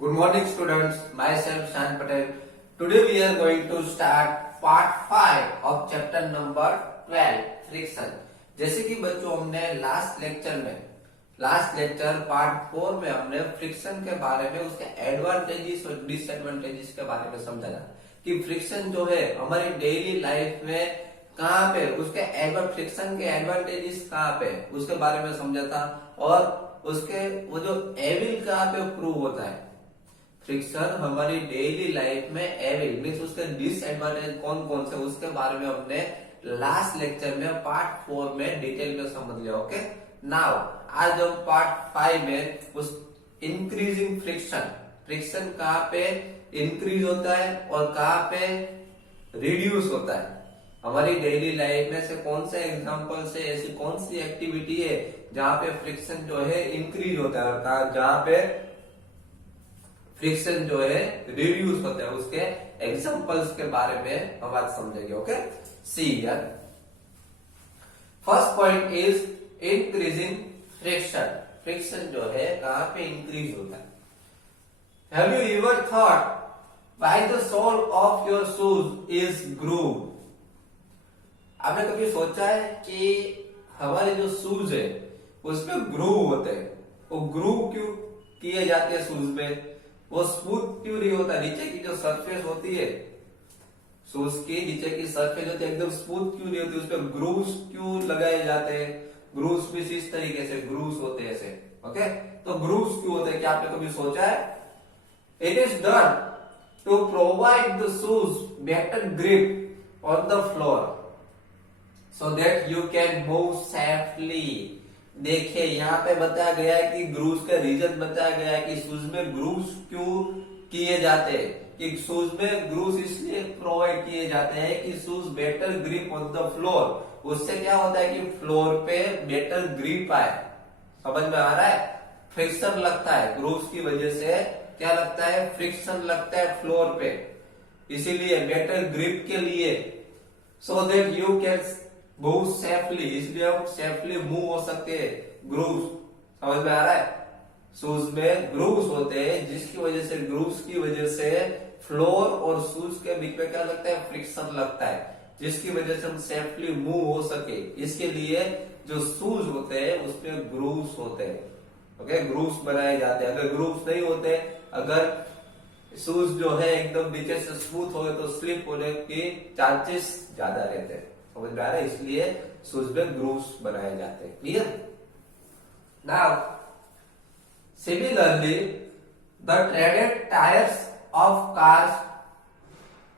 Good morning students, myself Shan Patel. Today we are going to start part 5 of chapter number 12 friction. जैसे कि बच्चों हमने last lecture part 4 में हमने friction के बारे में उसके एडवांटेजेस और डिसएडवांटेजेस के बारे में समझा था कि फ्रिक्शन जो है हमारी डेली लाइफ में कहाँ पे उसके फ्रिक्शन के एडवांटेजेस कहाँ पे उसके बारे में समझा था और उसके वो जो एविल कहाँ पे प्रूव होता है। फ्रिक्शन हमारी डेली लाइफ में एविल मीन्स उसके डिसएडवांटेज कौन कौन से उसके बारे में हमने लास्ट लेक्चर में पार्ट 4 में डिटेल में समझ लिया। ओके, नाउ आज हम पार्ट 5 में उस इंक्रीजिंग फ्रिक्शन कहाँ पे इंक्रीज होता है और कहाँ पे रिड्यूस होता है। हमारी डेली लाइफ में से कौन से एग्जांपल से ऐसी कौन सी एक्टिविटी है जहाँ पे फ्रिक्शन जो है इंक्रीज होता है और जहाँ पे फ्रिक्शन जो है रिड्यूस होता है, उसके एग्जांपल्स के बारे में हम आज समझेंगे। Okay, see here first point is increasing friction जो है कहां पे इंक्रीज होता है। Have you ever thought why the sole of your shoes is groove. आपने कभी सोचा है कि हमारे जो शूज है उसमें ग्रूव होते हैं, वो ग्रूव क्यों किए जाते हैं शूज में, वो स्मूथ क्यों नहीं होता, नीचे की जो सरफेस होती है शूज की नीचे की सरफेस होती है एकदम स्मूथ क्यों नहीं होती, उस पर ग्रूव्स क्यों लगाए जाते हैं। ग्रूव्स भी इस तरीके से ग्रूव्स होते हैं ऐसे। ओके, तो ग्रूव्स क्यों होते हैं, क्या आपने कभी सोचा है। It is done to provide the shoes better grip on the floor so that you can move safely. देखिए यहाँ पे बताया गया है कि ग्रूव्स का रीजन बताया गया है कि शूज में ग्रूव्स क्यों किए जाते हैं, कि शूज में ग्रूव्स इसलिए प्रोवाइड किए जाते हैं कि shoes better grip on the floor. उससे क्या होता है कि फ्लोर पे बेटर ग्रिप आए। समझ में आ रहा है, फ्रिक्शन लगता है ग्रूव्स की वजह से, क्या लगता है, फ्रिक्शन लगता है फ्लोर पे, इसीलिए बेटर ग्रिप के लिए सो that you can move safely, इसलिए हम सेफली मूव हो सकते हैं। ग्रूव्स समझ में आ रहा है, शूज में ग्रूव्स होते हैं जिसकी वजह से ग्रूव्स की वजह से फ्लोर और शूज के बीच में क्या लगता है, फ्रिक्शन लगता है, जिसकी वजह से हम सेफली मूव हो सके। इसके लिए जो शूज होते हैं उसमें ग्रूव्स होते हैं। ओके, ग्रूव्स बनाए जाते हैं। अगर ग्रूव्स नहीं होते, अगर शूज जो है एकदम नीचे से स्मूथ हो तो स्लिप होने के चांसेस ज्यादा रहते हैं। समझ में आ रहा है, इसलिए शूज में ग्रूव्स बनाए जाते हैं। Clear. Now similarly the traded tyres of cars,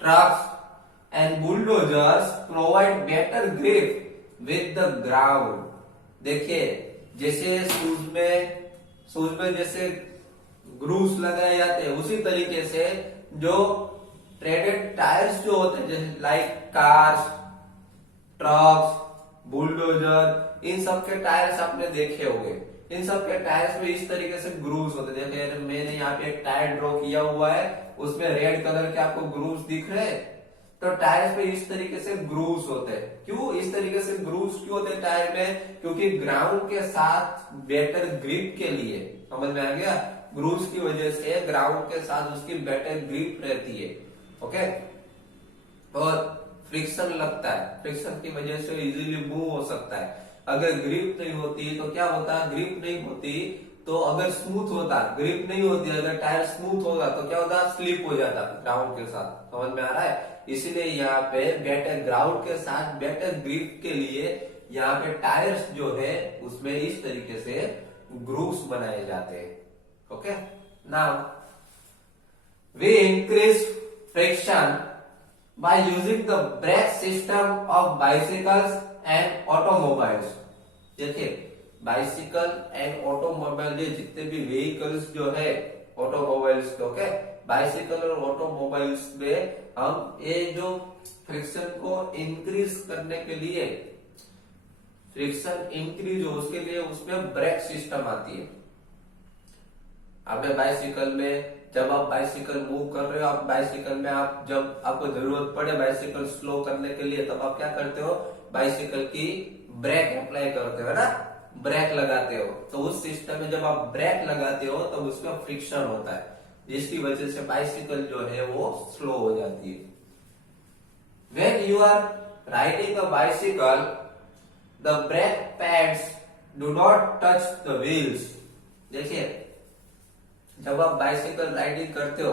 trucks and bulldozers provide better grip with the ground. देखिए जैसे शूज में जैसे ग्रूव्स लगाए जाते हैं, उसी तरीके से जो ट्रेडेड टायर्स जो होते हैं जैसे लाइक कार्स, ट्रक्स, बुलडोजर, इन सब के टायर्स आपने देखे होंगे। इन सब के टायर्स में इस तरीके से ग्रूव्स होते हैं। देखिए मैंने यहाँ पे एक टायर ड्रॉ किया हुआ है, उसमें रेड कलर के आपको ग्रूव्स दिख रहे हैं। तो टायर्स पे इस तरीके से ग्रूव्स होते हैं। क्यों इस तरीके से ग्रूव्स क्यों होते हैं टायर में, क्योंकि ग्राउंड के साथ बेटर ग्रिप के लिए। समझ में आ गया, ग्रूव्स की वजह से ग्राउंड के साथ उसकी बेटर ग्रिप रहती है। ओके, और फ्रिक्शन लगता है, फ्रिक्शन की वजह से इजीली मूव हो सकता है। अगर ग्रिप नहीं होती तो क्या होता, ग्रिप नहीं होती तो अगर स्मूथ होता, ग्रिप नहीं होती, अगर टायर स्मूथ होगा तो क्या होता, स्लिप हो जाता ग्राउंड के साथ। समझ में आ रहा है, इसीलिए यहाँ पे बेटर ग्राउंड के साथ बेटर ग्रिप के लिए यहाँ पे टायर्स जो है उसमें इस तरीके से ग्रूव्स बनाए जाते हैं। Okay, now we increase friction by using the brake system of bicycles and automobiles। देखिए बाइसिकल एंड ऑटोमोबाइल, ये जितने भी व्हीकल्स जो है ऑटोमोबाइल्स, ओके, बाइसिकल और ऑटोमोबाइल्स में हम ये जो फ्रिक्शन को इंक्रीज करने के लिए, फ्रिक्शन इंक्रीज हो उसके लिए उसमें ब्रेक सिस्टम आती है। आपने बाइसिकल में जब आप बाइसिकल मूव कर रहे हो, आप बाइसिकल में आप जब आपको जरूरत पड़े बाइसिकल स्लो करने के लिए, तब आप क्या करते हो, बाइसिकल की ब्रेक अप्लाई करते हो ना, ब्रेक लगाते हो। तो उस सिस्टम में जब आप ब्रेक लगाते हो तब उसमें फ्रिक्शन होता है। जिसकी वजह से बाइसिकल जो है वो स्लो हो जाती है। When you are riding a bicycle, the brake pads do not touch the wheels. देखिए, जब आप बाइसिकल राइडिंग करते हो,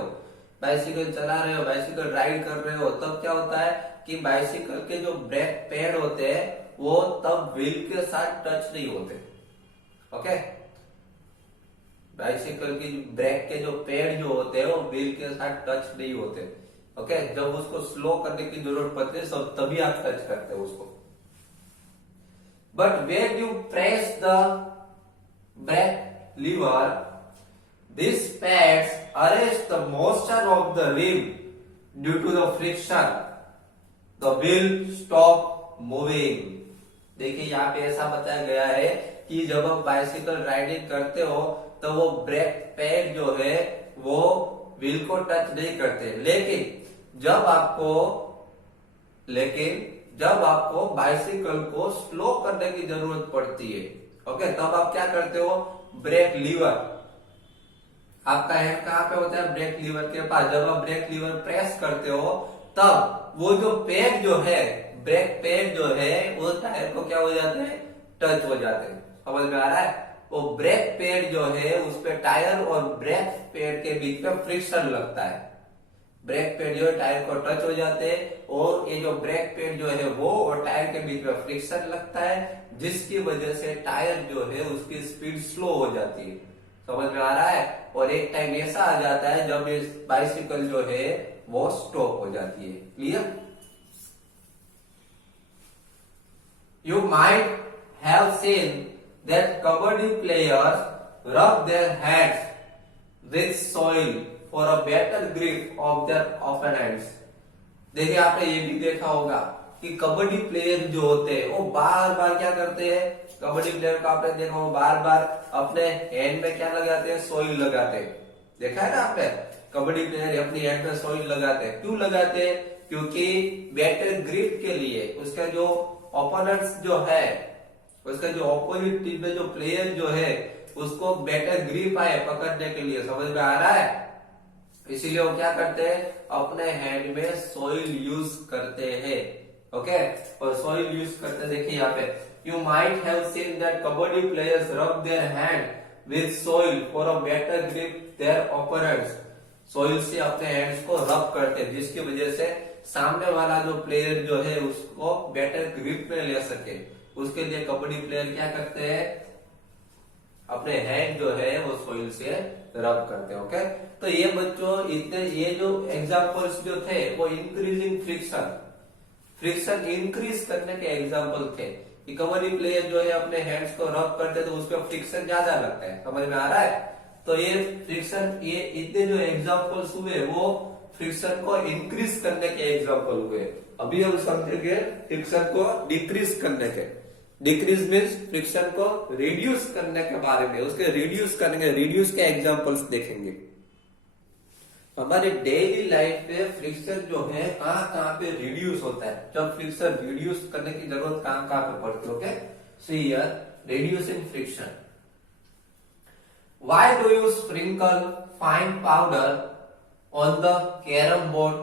बाइसिकल चला रहे हो, बाइसिकल राइड कर रहे हो, तब क्या होता है कि बाइसिकल के जो ब्रेक पैड होते हैं वो तब व्हील के साथ टच नहीं होते। ओके, बाइसिकल की ब्रेक के जो पैड जो होते हैं वो व्हील के साथ टच नहीं होते। ओके, जब उसको स्लो करने की जरूरत पड़ती है तभी आप टच करते हो उसको। But when you press the brake lever, this pads arrest the motion of the rim due to the friction, the wheel stop moving. देखिए यहाँ पे ऐसा बताया गया है कि जब आप बाइसिकल राइडिंग करते हो तो वो ब्रेक पैड जो है वो व्हील को टच नहीं करते, लेकिन जब आपको बाइसिकल को स्लो करने की जरूरत पड़ती है, ओके, तब आप क्या करते हो, ब्रेक लीवर, आपका हैंड कहाँ पे होता है, ब्रेक लीवर के पास। जब आप ब्रेक लीवर प्रेस करते हो तब वो जो पैड जो है, ब्रेक पैड जो है वो टायर को क्या हो जाते हैं, टच हो जाते हैं। समझ में आ रहा है? वो ब्रेक पैड जो है उस पे टायर और ब्रेक पैड के बीच में फ्रिक्शन लगता है। ब्रेक पैड जो है टायर को टच हो जाते हैं और ये जो ब्रेक पैड जो है वो और टायर के बीच में फ्रिक्शन लगता है, जिसकी वजह से टायर जो है उसकी स्पीड स्लो हो जाती है। समझ में आ रहा है? और एक टाइम ऐसा आ जाता है जब इस बाइसिकल जो है वो स्टॉप हो जाती है। Clear? You might have seen that kabaddi players rub their hands with soil for a better grip of their opponents. देखिए आपने ये भी देखा होगा कि कबड्डी प्लेयर जो होते हैं वो बार बार क्या करते हैं, कबड्डी प्लेयर को आपने देखा हो बार बार अपने हैंड में क्या लगाते हैं, सोइल लगाते हैं। देखा है ना आपने, कबड्डी प्लेयर अपनी हैंड में सोइल लगाते हैं। क्यों लगाते हैं? क्योंकि बेटर ग्रिप के लिए उसका जो ओपोनेंट्स जो है, उसका जो ऑपोजिट टीम में जो प्लेयर जो है उसको बेटर ग्रिप आए पकड़ने के लिए। समझ में आ रहा है? इसीलिए वो क्या करते हैं, अपने हैंड में सॉइल यूज करते हैं। ओके, और सॉइल यूज करते, देखिए यहाँ पे, you might have seen that kabaddi players rub their hand with soil for a better grip their opponents. Soil से अपने हैंड्स को रब करते हैं, जिसकी वजह से सामने वाला जो प्लेयर जो है उसको बेटर ग्रिप में ले सके। उसके लिए कबड्डी प्लेयर क्या करते हैं, अपने हैंड जो है वो सॉइल से रब करते हैं। ओके, तो ये बच्चों इतने ये जो एग्जांपल्स जो थे वो इंक्रीजिंग फ्रिक्शन इंक्रीज करने के एग्जांपल थे कि कबड्डी प्लेयर जो है अपने हैंड्स को रब करते तो उसका फ्रिक्शन ज्यादा लगता है। समझ में आ रहा है? तो ये फ्रिक्शन, ये इतने जो एग्जांपल्स हुए वो फ्रिक्शन को इंक्रीज करने के एग्जांपल हुए। अभी हम समझेंगे फ्रिक्शन को डिक्रीज करने के। डिक्रीज मीन्स फ्रिक्शन को रिड्यूस करने के बारे में, उसके रिड्यूस करने रिड्यूस के एग्जांपल्स देखेंगे। हमारे डेली लाइफ में फ्रिक्शन जो है कहाँ पे रिड्यूस होता है, जब फ्रिक्शन रिड्यूस करने की जरूरत कहाँ पे पड़ती है। Okay, see here reducing friction. Why do you sprinkle fine powder on the carrom board?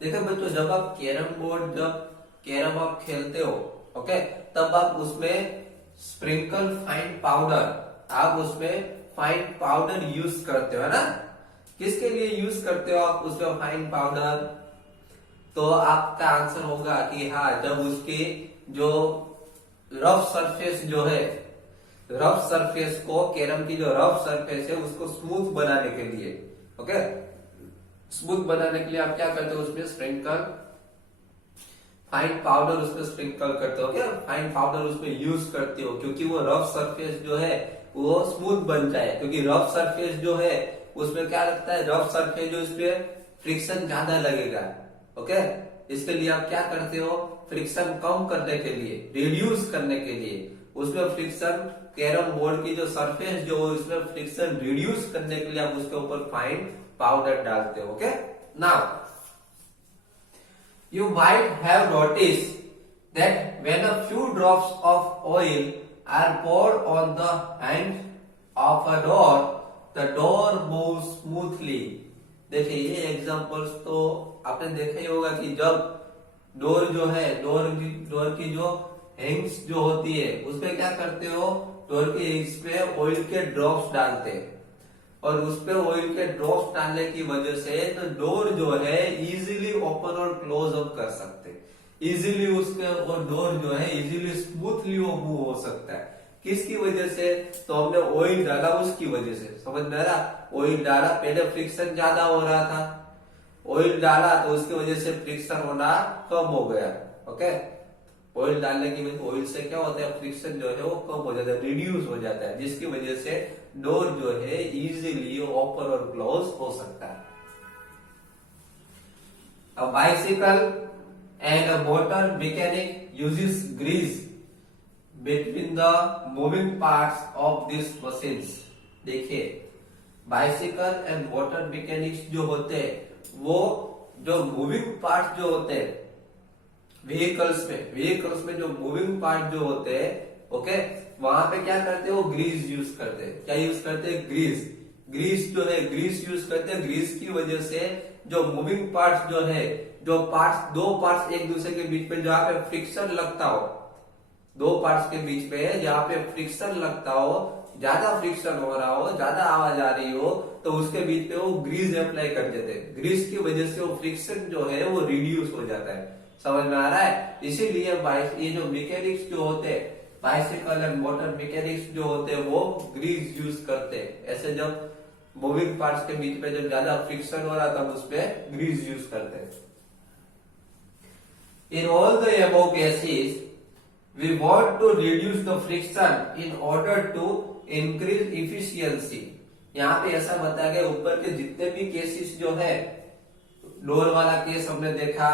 देखो बच्चों, जब आप कैरम आप खेलते हो, ओके, तब आप उसमें स्प्रिंकल फाइन पाउडर, आप उसमें फाइन पाउडर यूज करते हो, है ना? किसके लिए यूज करते हो आप उसमें फाइन पाउडर? तो आपका आंसर होगा कि हाँ, जब उसकी जो रफ सरफेस जो है, रफ सरफेस को, कैरम की जो रफ सरफेस है उसको स्मूथ बनाने के लिए। ओके, स्मूथ बनाने के लिए आप क्या करते हो, उसमें स्प्रिंकल फाइन पाउडर उसमें स्प्रिंकल करते हो। क्या फाइन पाउडर उसमें यूज करते हो, क्योंकि वो रफ सरफेस जो है वो स्मूथ बन जाए। क्योंकि रफ सरफेस जो है उसमें क्या लगता है, रफ सरफेस जो इसपे फ्रिक्शन ज्यादा लगेगा। ओके, इसके लिए आप क्या करते हो, फ्रिक्शन कम करने के लिए, रिड्यूस करने के लिए उसमें फ्रिक्शन, कैरम बोर्ड की जो सरफेस जो इसमें फ्रिक्शन रिड्यूस करने के लिए आप उसके ऊपर फाइन पाउडर डालते हो। Okay, now you might have noticed that when a few drops of oil are poured on the hand of a door, the door move smoothly. देखिए ये एग्जांपल्स तो आपने देखा ही होगा कि जब डोर जो है, डोर की जो हैंग्स जो होती है उसपे क्या करते हो, डोर की हैंग्स पे ऑयल के ड्रॉप्स डालते हैं, और उस पे ऑयल के ड्रॉप्स डालने की वजह से तो डोर जो है इजीली ओपन और क्लोज अप कर सकते हैं, इजीली उसके, और डोर जो है इजीली स्मूथली वो मूव हो सकता है। किसकी वजह से, तो हमने ऑयल डाला उसकी वजह से। समझ में आ रहा, ऑयल डाला, पहले फ्रिक्शन ज्यादा हो रहा था, ऑयल डाला तो उसकी वजह से फ्रिक्शन होना कम हो गया। ओके, ऑयल डालने की वजह, ऑयल से क्या होता है, फ्रिक्शन जो है वो कम हो जाता है, रिड्यूस हो जाता है, जिसकी वजह से डोर जो है इजीली ओपन और क्लोज हो सकता है। A bicycle and a motor mechanic uses grease between the moving parts of these machines। देखिए बाइसिकल एंड मोटर मैकेनिक्स जो होते हैं, वो जो मूविंग पार्ट जो होते हैं व्हीकल्स में जो मूविंग पार्ट जो होते हैं, ओके, वहां पे क्या करते हैं, वो ग्रीस यूज करते हैं। क्या यूज करते हैं, ग्रीस जो है ग्रीस यूज करते हैं। ग्रीस की वजह से जो मूविंग पार्ट्स जो है, जो पार्ट्स, दो पार्ट्स एक दूसरे के बीच में जहाँ पे फ्रिक्शन लगता हो, दो पार्ट्स के बीच में जहाँ पे फ्रिक्शन लगता हो, ज्यादा फ्रिक्शन हो रहा हो, ज्यादा आवाज आ रही हो, तो उसके बीच में वो ग्रीस अप्लाई कर देते हैं। ग्रीस की वजह से वो फ्रिक्शन जो है वो रिड्यूस हो जाता है। समझ में आ रहा है, इसीलिए ये जो मैकेनिक्स जो होते हैं, बाइसिकल एंड मोटर मैकेनिक्स जो होते हैं, वो ग्रीस यूज करते हैं। ऐसे जब मूविंग पार्ट्स के बीच में जब ज्यादा फ्रिक्शन हो रहा तब उसमें ग्रीस यूज करते हैं। In all the above cases we want to reduce the friction in order to increase efficiency। यहाँ पे ऐसा बताया गया, ऊपर के जितने भी केसेस जो है, डोर वाला केस हमने देखा,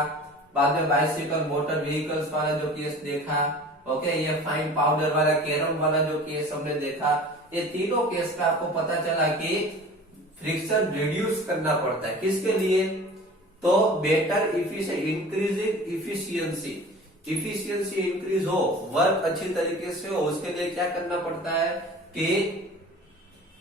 बाद में बाइसिकल मोटर व्हीकल्स वाला जो केस देखा, ओके, ये फाइन पाउडर वाला, कैरम वाला जो केस हमने देखा, ये तीनों केस में आपको पता चला कि फ्रिक्शन रिड्यूस करना पड़ता है। किसके लिए, तो बेटर इंक्रीजिंग इफिशियंसी इंक्रीज हो, वर्क अच्छी तरीके से हो, उसके लिए क्या करना पड़ता है कि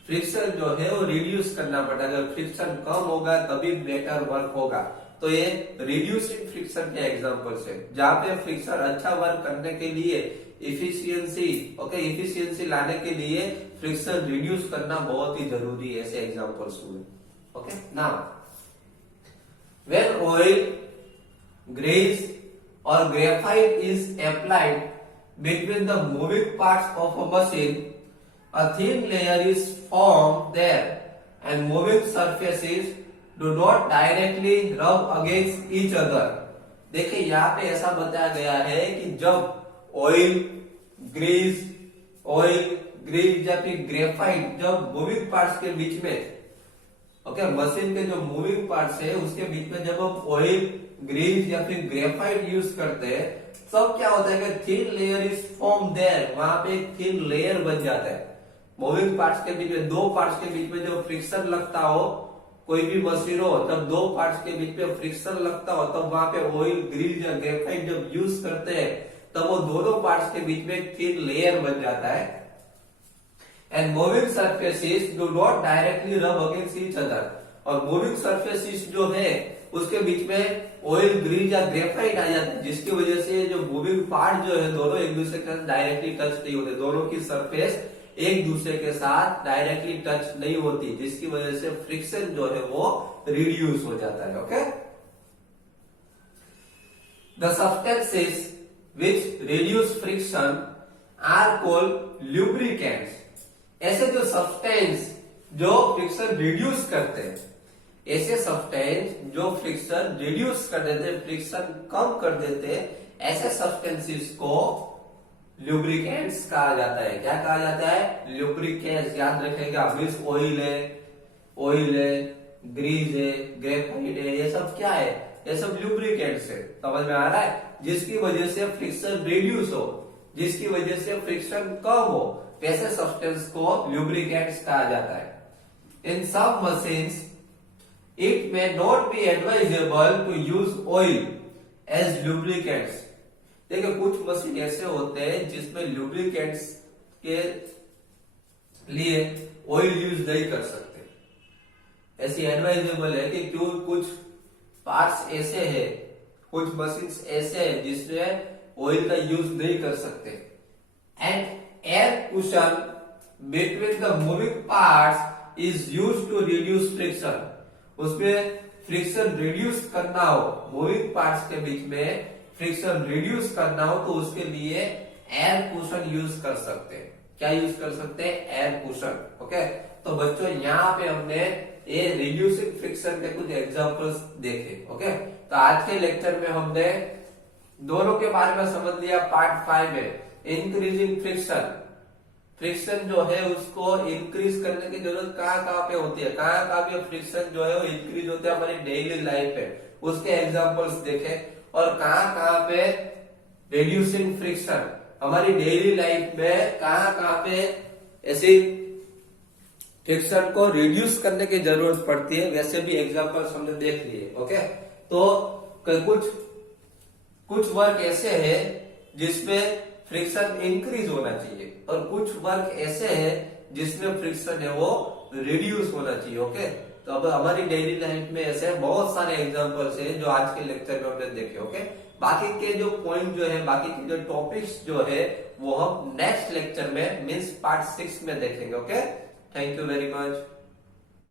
फ्रिक्शन जो है वो रिड्यूस करना पड़ता है। अगर फ्रिक्शन कम होगा तभी बेटर वर्क होगा। तो ये रिड्यूसिंग फ्रिक्शन के एग्जांपल्स है, जहां पे फ्रिक्शन अच्छा वर्क करने के लिए इफिशियंसी लाने के लिए फ्रिक्शन रिड्यूस करना बहुत ही जरूरी है। ऐसे एग्जांपल्स हुए। Okay, now when oil, grease or graphite is applied between the moving parts of a machine, a thin layer is formed there and moving surfaces do not directly rub against each other। देखिए यहाँ पे ऐसा बताया गया है कि जब oil Greece या फिर ग्रेफाइट जब मूविंग पार्ट्स के बीच में, ओके, मशीन के जो मूविंग पार्ट्स है उसके बीच में जब हम ऑयल, ग्रीस या फिर ग्रेफाइट यूज करते हैं, तब क्या होता है कि thin layer is form there, वहां पे एक थिन लेयर बन जाता है। मूविंग पार्ट्स के बीच में, दो पार्ट्स के बीच में जब फ्रिक्शन लगता हो, कोई भी मशीन हो, तब दो पार्ट्स के बीच में फ्रिक्शन लगता हो, तब वहां पे ऑयल, ग्रीस या ग्रेफाइट जब यूज करते हैं, तब वो दोनों पार्ट्स के बीच में एक थिन लेयर बन जाता है। And moving surfaces do not directly रब अगेंस्ट ईच अदर, और मूविंग सरफेसेस जो है उसके बीच में ऑयल, ग्रीस या ग्रेफाइट आ जाता है, जिसकी वजह से जो मूविंग पार्ट जो है दोनों एक दूसरे के साथ डायरेक्टली टच नहीं होते, दोनों की सरफेस एक दूसरे के साथ डायरेक्टली टच नहीं होती, जिसकी वजह से फ्रिक्शन जो है वो रिड्यूस हो जाता है। Okay, the substances which reduce friction are called lubricants. ऐसे जो सब्सटेंस जो फ्रिक्शन रिड्यूस करते हैं, ऐसे सब्सटेंस जो फ्रिक्शन रिड्यूस कर देते, फ्रिक्शन कम कर देते, ऐसे सब्सटेंसेस को ल्यूब्रिकेंट्स कहा जाता है। क्या कहा जाता है, ल्यूब्रिकेंट्स। याद रखेगा, मीन्स ऑयल है, ग्रीस है, ग्रेफाइट है, ये सब क्या है, ये सब ल्यूब्रिकेंट्स है। समझ में आ रहा है, जिसकी वजह से फ्रिक्शन रिड्यूस हो, जिसकी वजह से फ्रिक्शन कम हो, वैसे सब्सटेंस को ल्यूब्रिकेंट्स कहा जाता है। इन सम machines it may not be advisable to use oil as lubricants। देखिए कुछ मशीन ऐसे होते हैं जिसमें लुब्रिकेंट्स के लिए ऑयल यूज नहीं कर सकते। ऐसी एडवाइजेबल है कि क्यों कुछ पार्ट्स ऐसे हैं, कुछ मशीन्स ऐसे हैं जिसमें ऑयल का यूज नहीं कर सकते। And air cushion between the moving parts is used to reduce friction. उसमें फ्रिक्शन रिड्यूस करना हो, मूविंग पार्ट्स के बीच में फ्रिक्शन रिड्यूस करना हो तो उसके लिए एयर कुशन यूज कर सकते हैं। क्या यूज कर सकते हैं? Air cushion. ओके, तो बच्चों यहाँ पे हमने ये रिड्यूसिंग फ्रिक्शन के कुछ एग्जांपल्स देखे। ओके, तो आज के लेक्चर में हमने दोनों के बारे में समझ लिया। पार्ट 5 में इंक्रीजिंग फ्रिक्शन, फ्रिक्शन जो है उसको इंक्रीज करने की जरूरत कहाँ कहाँ पे होती है, कहाँ कहाँ पे फ्रिक्शन जो है वो इंक्रीज होता है हमारी डेली लाइफ में, उसके एग्जांपल्स देखे। और कहाँ कहाँ पे रिड्यूसिंग फ्रिक्शन हमारी डेली लाइफ में कहाँ कहाँ पे ऐसी फ्रिक्शन को रिड्यूस करने की जरूरत पड़ती है, वैसे भी एग्जांपल्स हमने देख लिए। ओके, तो कुछ वर्क ऐसे है जिसमें फ्रिक्शन इंक्रीज होना चाहिए और कुछ वर्क ऐसे है जिसमें फ्रिक्शन है वो रिड्यूस होना चाहिए। ओके, तो अब हमारी डेली लाइफ में ऐसे बहुत सारे एग्जांपल्स हैं जो आज के लेक्चर में हमने देखे। ओके, बाकी के जो पॉइंट जो है, बाकी के जो टॉपिक्स जो है वो हम नेक्स्ट लेक्चर में मींस पार्ट 6 में देखेंगे। Okay, thank you very much.